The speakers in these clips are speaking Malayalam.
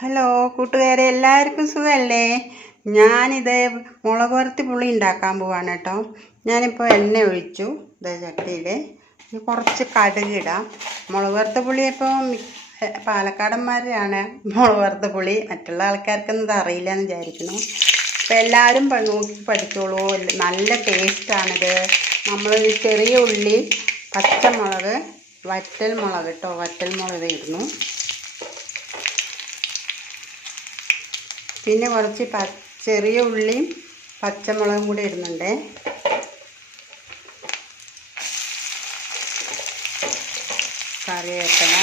ഹലോ കൂട്ടുകാരെ, എല്ലാവർക്കും സുഖമല്ലേ? ഞാനിത് മുളക് വറുത്ത് പുളി ഉണ്ടാക്കാൻ പോവാണ് കേട്ടോ. ഞാനിപ്പോൾ എണ്ണ ഒഴിച്ചു ഇത് ചട്ടിയിൽ. കുറച്ച് കടുക് ഇടാം. മുളക് വറുത്ത പുളി ഇപ്പോൾ പാലക്കാടന്മാരാണ് മുളക് വറുത്ത പുളി, മറ്റുള്ള ആൾക്കാർക്കൊന്നും ഇത് അറിയില്ല എന്ന് വിചാരിക്കുന്നു. അപ്പോൾ എല്ലാവരും നോക്കി പഠിച്ചോളൂ, നല്ല ടേസ്റ്റാണിത്. നമ്മൾ ചെറിയ ഉള്ളി, പച്ചമുളക്, വറ്റൽ മുളക് കേട്ടോ, വറ്റൽ മുളക് ഇടുന്നു. പിന്നെ കുറച്ച് ചെറിയ ഉള്ളിയും പച്ചമുളകും കൂടി ഇടുന്നുണ്ട്. കറിവേപ്പില,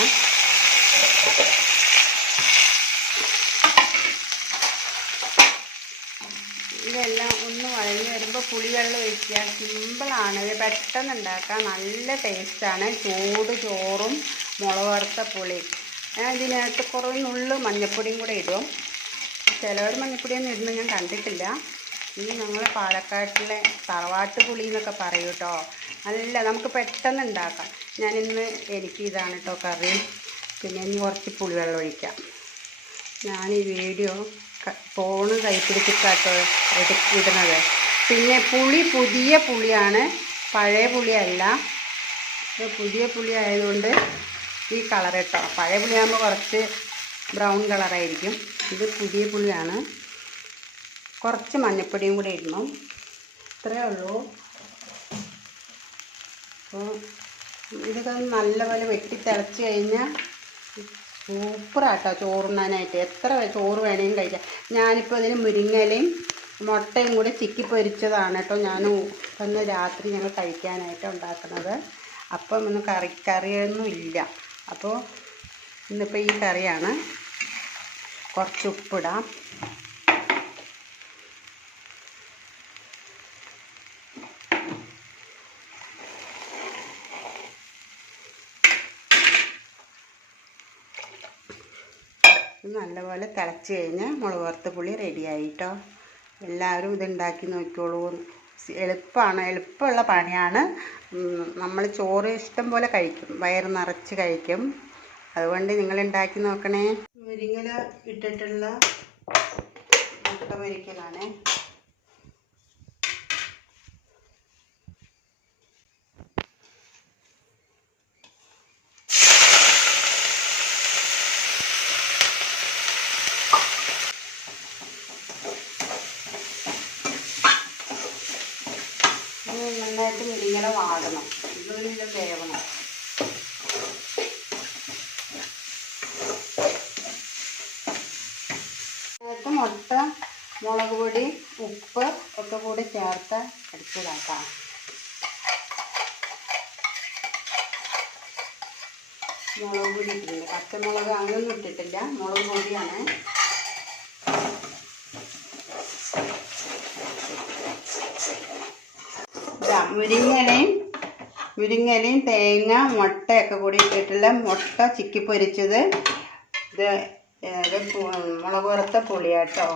ഇതെല്ലാം ഒന്ന് വഴഞ്ഞ് വരുമ്പോൾ പുളിവെള്ളം ഒഴിക്കുക. സിമ്പിളാണ്, ഇത് പെട്ടെന്ന് ഉണ്ടാക്കാം, നല്ല ടേസ്റ്റാണ്. ചൂട് ചോറും മുളക് വറുത്ത പുളി. ഇതിനകത്ത് കുറേ നുള്ളു മഞ്ഞൾപ്പൊടിയും കൂടെ ഇടും. ചിലവർ മഞ്ഞൾപ്പൊടിയൊന്നും ഇടുന്നു ഞാൻ കണ്ടിട്ടില്ല. ഇനി ഞങ്ങളെ പാലക്കാട്ടിലെ തറവാട്ട് പുളി എന്നൊക്കെ പറയും കേട്ടോ. നല്ല നമുക്ക് പെട്ടെന്ന് ഉണ്ടാക്കാം. എനിക്ക് ഇതാണ് കേട്ടോ കറി. പിന്നെ ഇനി കുറച്ച് പുളിവെള്ളം ഒഴിക്കാം. ഞാൻ ഈ വീഡിയോ ഫോണ് കൈപ്പിടിച്ചിട്ടാട്ടോ ഇടുന്നത്. പിന്നെ പുളി പുതിയ പുളിയാണ്, പഴയ പുളിയല്ല. പുതിയ പുളി ആയതുകൊണ്ട് ഈ കളർ കേട്ടോ. പഴയ പുളിയാകുമ്പോൾ കുറച്ച് ബ്രൗൺ കളറായിരിക്കും. ഇത് പുതിയ പുളിയാണ്. കുറച്ച് മഞ്ഞൾപ്പൊടിയും കൂടി ഇടണം. ഇത്രയേ ഉള്ളൂ. അപ്പോൾ ഇതൊക്കെ നല്ലപോലെ വെട്ടി തിളച്ച് കഴിഞ്ഞാൽ സൂപ്പറാട്ടോ ചോറുണ്ണാനായിട്ട്. എത്ര ചോറ് വേണമെങ്കിലും കഴിക്കാം. ഞാനിപ്പോൾ ഇതിന് മുരിങ്ങയിലയും മുട്ടയും കൂടി ചിക്കി പൊരിച്ചതാണ് കേട്ടോ. ഒന്ന് രാത്രി ഞങ്ങൾ കഴിക്കാനായിട്ട് ഉണ്ടാക്കുന്നത്. അപ്പം ഒന്നും കറിയൊന്നും ഇല്ല. അപ്പോൾ ഇന്നിപ്പോൾ ഈ കറിയാണ്. കുറച്ച് ഉപ്പിടാം. നല്ലപോലെ തിളച്ച് കഴിഞ്ഞാൽ മുളക് വറുത്ത പുളി റെഡിയായിട്ടോ. എല്ലാവരും ഇതുണ്ടാക്കി നോക്കിക്കോളൂ. എളുപ്പമുള്ള പണിയാണ്. നമ്മൾ ചോറ് ഇഷ്ടം പോലെ കഴിക്കും, വയറ് നിറച്ച് കഴിക്കും. അതുകൊണ്ട് നിങ്ങൾ ഉണ്ടാക്കി നോക്കണേ. മുരിങ്ങയില ഇട്ടിട്ടുള്ള മുട്ട പൊരിക്കലാണ്. നന്നായിട്ട് മുരിങ്ങയില വാടണം, ഇതൊരു വേവണം. മുട്ട, മുളക് പൊടി, ഉപ്പ് ഒക്കെ കൂടി ചേർത്ത് അടിച്ചതാക്കാം. മുളക് പൊടി ഇട്ടിട്ടുണ്ട്, പച്ചമുളക് അങ്ങനൊന്നും ഇട്ടിട്ടില്ല, മുളക് പൊടിയാണ്. മുരിങ്ങയിലയും തേങ്ങ, മുട്ടയൊക്കെ കൂടി ഇട്ടിട്ടുള്ള മുട്ട ചിക്കി പൊരിച്ചത്. ഇത് മുളക് വറുത്ത പുളിയാട്ടോ.